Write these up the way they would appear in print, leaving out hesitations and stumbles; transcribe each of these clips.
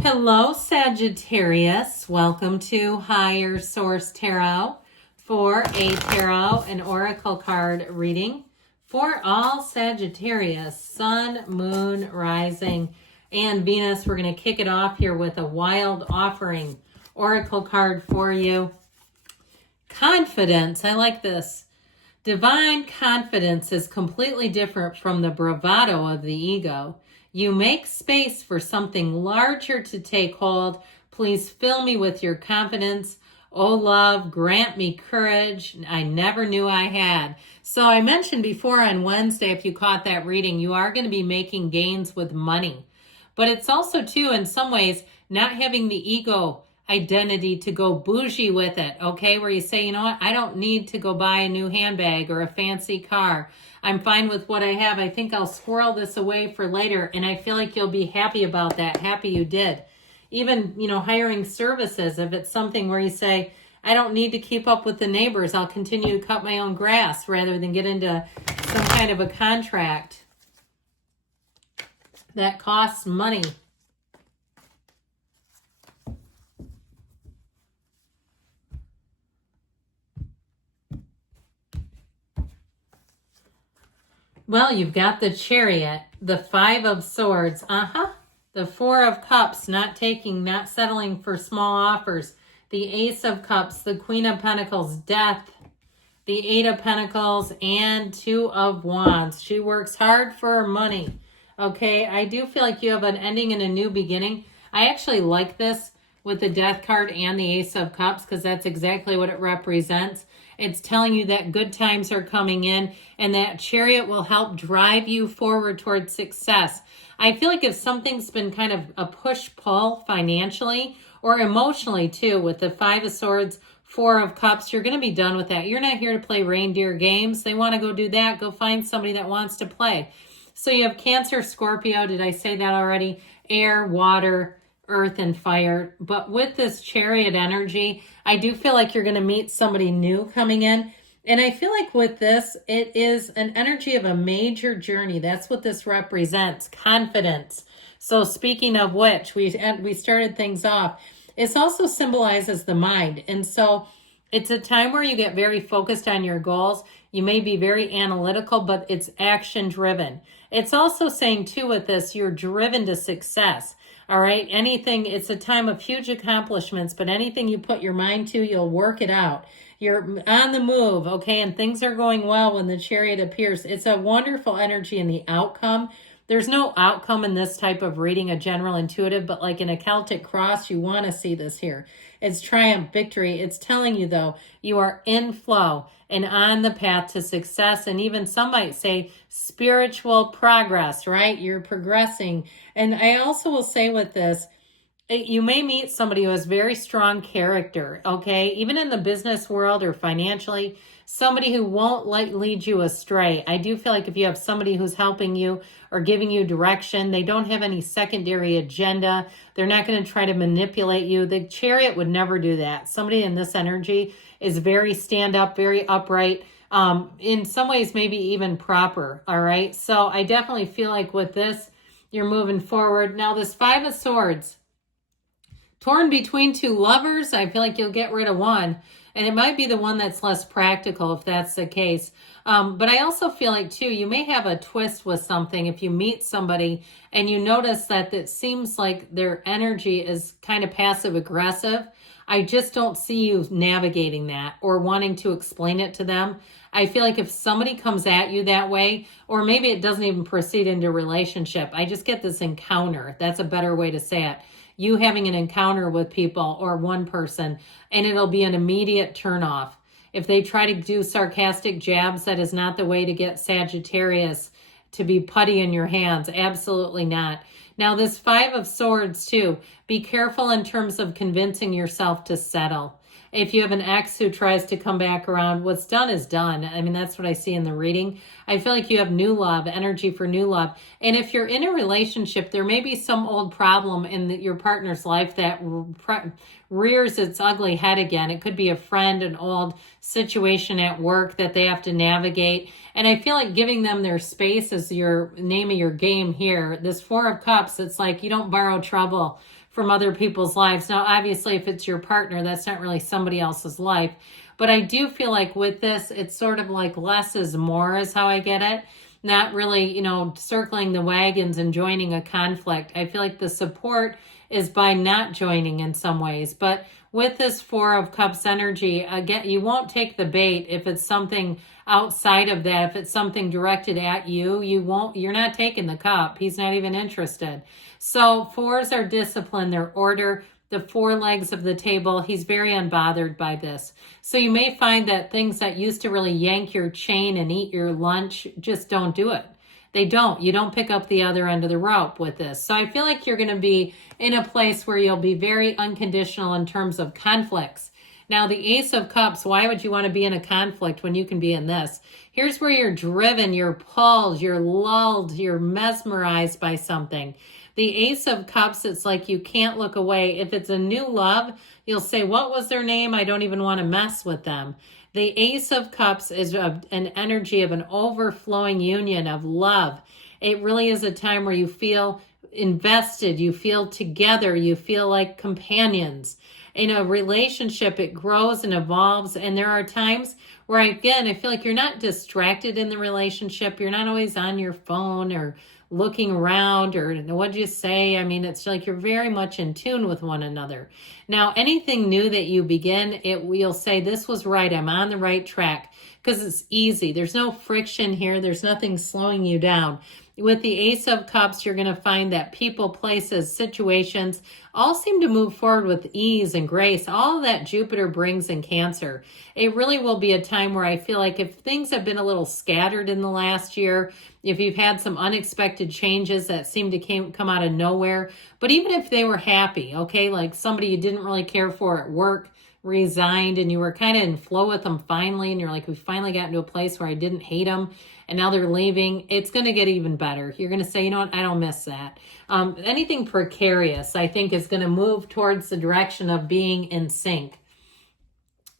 Hello, Sagittarius. Welcome to Higher Source Tarot for a tarot and oracle card reading for all Sagittarius, Sun, Moon, Rising, and Venus. We're going to kick it off here with a Wild Offering oracle card for you. Confidence. I like this. Divine confidence is completely different from the bravado of the ego. You make space for something larger to take hold. Please fill me with your confidence. Oh, love, grant me courage I never knew I had. So I mentioned before on Wednesday, if you caught that reading, you are going to be making gains with money. But it's also, too, in some ways, not having the ego identity to go bougie with it, okay? Where you say, you know what, I don't need to go buy a new handbag or a fancy car. I'm fine with what I have. I think I'll squirrel this away for later, and I feel like you'll be happy about that, happy you did. Even, hiring services, if it's something where you say, I don't need to keep up with the neighbors, I'll continue to cut my own grass rather than get into some kind of a contract that costs money. Well, you've got the Chariot, the Five of Swords, the Four of Cups, not settling for small offers, the Ace of Cups, the Queen of Pentacles, Death, the Eight of Pentacles, and Two of Wands. She works hard for her money, okay? I do feel like you have an ending and a new beginning. I actually like this with the Death card and the Ace of Cups because that's exactly what it represents. It's telling you that good times are coming in and that Chariot will help drive you forward towards success. I feel like if something's been kind of a push-pull financially or emotionally too with the Five of Swords, Four of Cups, you're going to be done with that. You're not here to play reindeer games. They want to go do that. Go find somebody that wants to play. So you have Cancer, Scorpio. Did I say that already? Air, water, earth, and fire. But with this Chariot energy, I do feel like you're going to meet somebody new coming in. And I feel like with this, it is an energy of a major journey. That's what this represents, confidence. So speaking of which, we started things off. It also symbolizes the mind. And so it's a time where you get very focused on your goals. You may be very analytical, but it's action driven. It's also saying too with this, you're driven to success. All right. Anything, it's a time of huge accomplishments, but anything you put your mind to, you'll work it out. You're on the move. Okay. And things are going well when the Chariot appears. It's a wonderful energy in the outcome. There's no outcome in this type of reading, a general intuitive, but like in a Celtic cross, you want to see this here. It's triumph, victory. It's telling you, though, you are in flow and on the path to success. And even some might say spiritual progress, right? You're progressing. And I also will say with this, you may meet somebody who has very strong character, okay? Even in the business world or financially, somebody who won't lead you astray. I do feel like if you have somebody who's helping you or giving you direction, they don't have any secondary agenda. They're not going to try to manipulate you. The Chariot would never do that. Somebody in this energy is very stand up, very upright, in some ways maybe even proper, all right? So I definitely feel like with this, you're moving forward. Now this Five of Swords, torn between two lovers, I feel like you'll get rid of one. And it might be the one that's less practical if that's the case. But I also feel like, too, you may have a twist with something if you meet somebody and you notice that it seems like their energy is kind of passive-aggressive. I just don't see you navigating that or wanting to explain it to them. I feel like if somebody comes at you that way, or maybe it doesn't even proceed into a relationship, I just get this encounter. That's a better way to say it. You having an encounter with people or one person, and it'll be an immediate turnoff. If they try to do sarcastic jabs, that is not the way to get Sagittarius to be putty in your hands. Absolutely not. Now, this Five of Swords, too, be careful in terms of convincing yourself to settle. If you have an ex who tries to come back around, what's done is done. I mean, that's what I see in the reading. I feel like you have new love, energy for new love. And if you're in a relationship, there may be some old problem in your partner's life that rears its ugly head again. It could be a friend, an old situation at work that they have to navigate. And I feel like giving them their space is your name of your game here. This Four of Cups, it's like you don't borrow trouble from other people's lives. Now, obviously, if it's your partner, that's not really somebody else's life. But I do feel like with this, it's sort of like less is more is how I get it. Not really, circling the wagons and joining a conflict. I feel like the support is by not joining in some ways. But with this Four of Cups energy, again, you won't take the bait if it's something outside of that. If it's something directed at you, you're not taking the cup. He's not even interested. So fours are discipline, they're order, the four legs of the table. He's very unbothered by this. So you may find that things that used to really yank your chain and eat your lunch just don't do it. They don't. You don't pick up the other end of the rope with this. So I feel like you're going to be in a place where you'll be very unconditional in terms of conflicts. Now, the Ace of Cups, why would you want to be in a conflict when you can be in this? Here's where you're driven, you're pulled, you're lulled, you're mesmerized by something. The Ace of Cups, it's like you can't look away. If it's a new love, you'll say, what was their name? I don't even want to mess with them. The Ace of Cups is an energy of an overflowing union of love. It really is a time where you feel invested, you feel together, you feel like companions. In a relationship, it grows and evolves, and there are times where, again, I feel like you're not distracted in the relationship. You're not always on your phone or looking around or what'd you say? I mean, it's like you're very much in tune with one another. Now, anything new that you begin, you'll say, this was right, I'm on the right track, because it's easy. There's no friction here. There's nothing slowing you down. With the Ace of Cups, you're going to find that people, places, situations all seem to move forward with ease and grace. All that Jupiter brings in Cancer. It really will be a time where I feel like if things have been a little scattered in the last year, if you've had some unexpected changes that seem to come out of nowhere, but even if they were happy, okay, like somebody you didn't really care for at work resigned and you were kind of in flow with them finally, and you're like, we finally got into a place where I didn't hate them, and now they're leaving, it's going to get even better. You're going to say, you know what, I don't miss that. Anything precarious, I think, is going to move towards the direction of being in sync.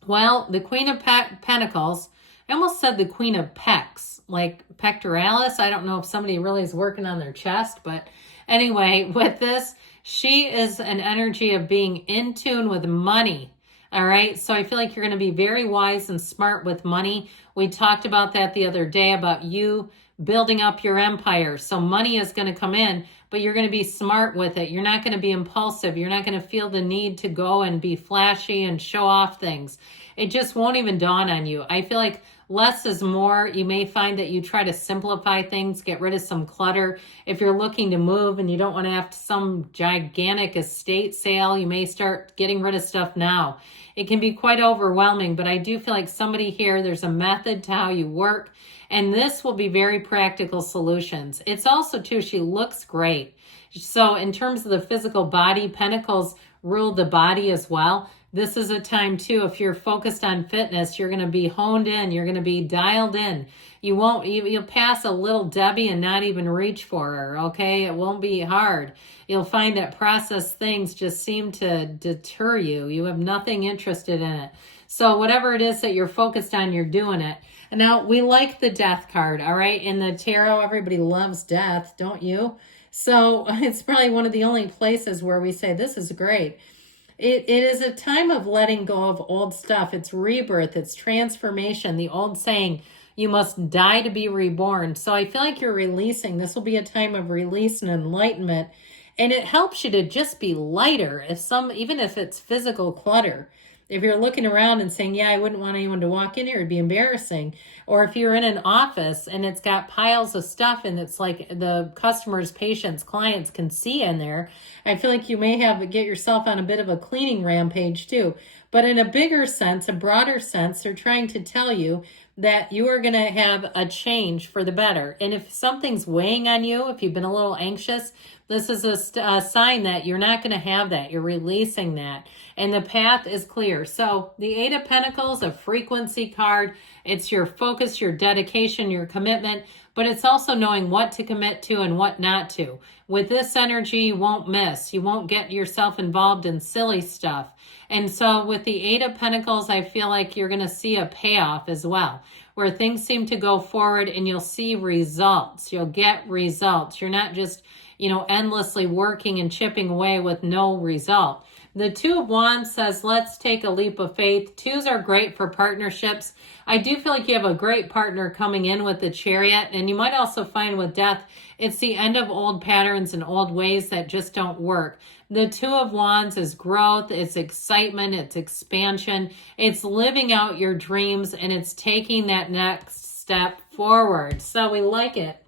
Well, the Queen of Pentacles, I almost said the Queen of Pecs, like pectoralis. I don't know if somebody really is working on their chest, but anyway, with this, she is an energy of being in tune with money. All right, so I feel like you're going to be very wise and smart with money. We talked about that the other day, about you building up your empire. So money is going to come in, but you're going to be smart with it. You're not going to be impulsive. You're not going to feel the need to go and be flashy and show off things. It just won't even dawn on you. I feel like less is more. You may find that you try to simplify things, get rid of some clutter. If you're looking to move and you don't want to have some gigantic estate sale, you may start getting rid of stuff now. It can be quite overwhelming, but I do feel like somebody here, there's a method to how you work, and this will be very practical solutions. It's also, too, she looks great. So in terms of the physical body, Pentacles rule the body as well. This is a time, too, if you're focused on fitness, you're going to be honed in. You're going to be dialed in. You'll pass a little Debbie and not even reach for her, okay? It won't be hard. You'll find that processed things just seem to deter you. You have nothing interested in it. So whatever it is that you're focused on, you're doing it. And now we like the Death card, all right? In the tarot, everybody loves death, don't you? So it's probably one of the only places where we say, this is great. It is a time of letting go of old stuff. It's rebirth. It's transformation. The old saying, you must die to be reborn. So I feel like you're releasing. This will be a time of release and enlightenment. And it helps you to just be lighter. Even if it's physical clutter. If you're looking around and saying, yeah, I wouldn't want anyone to walk in here, it'd be embarrassing. Or if you're in an office and it's got piles of stuff and it's like the customers, patients, clients can see in there, I feel like you may get yourself on a bit of a cleaning rampage too. But in a bigger sense, a broader sense, they're trying to tell you that you are going to have a change for the better. And if something's weighing on you, if you've been a little anxious, this is a sign that you're not going to have that. You're releasing that. And the path is clear. So the Eight of Pentacles, a frequency card. It's your focus, your dedication, your commitment. But it's also knowing what to commit to and what not to. With this energy, you won't miss. You won't get yourself involved in silly stuff. And so with the Eight of Pentacles, I feel like you're going to see a payoff as well. where things seem to go forward and you'll see results. You'll get results. You're not just, endlessly working and chipping away with no result. The Two of Wands says, let's take a leap of faith. Twos are great for partnerships. I do feel like you have a great partner coming in with the Chariot. And you might also find with Death, it's the end of old patterns and old ways that just don't work. The Two of Wands is growth, it's excitement, it's expansion, it's living out your dreams, and it's taking that next step forward. So we like it.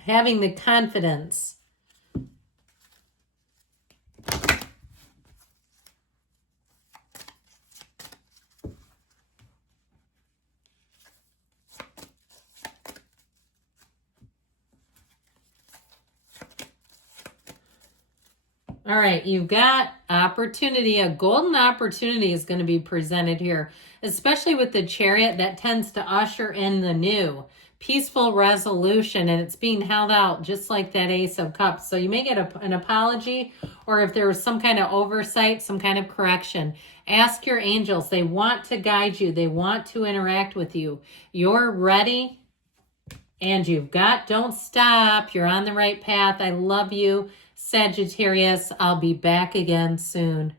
Having the confidence. All right, you've got opportunity. A golden opportunity is going to be presented here, especially with the Chariot that tends to usher in the new. Peaceful resolution, and it's being held out just like that Ace of Cups. So you may get an apology, or if there was some kind of oversight, some kind of correction. Ask your angels. They want to guide you. They want to interact with you. You're ready, and don't stop. You're on the right path. I love you, Sagittarius. I'll be back again soon.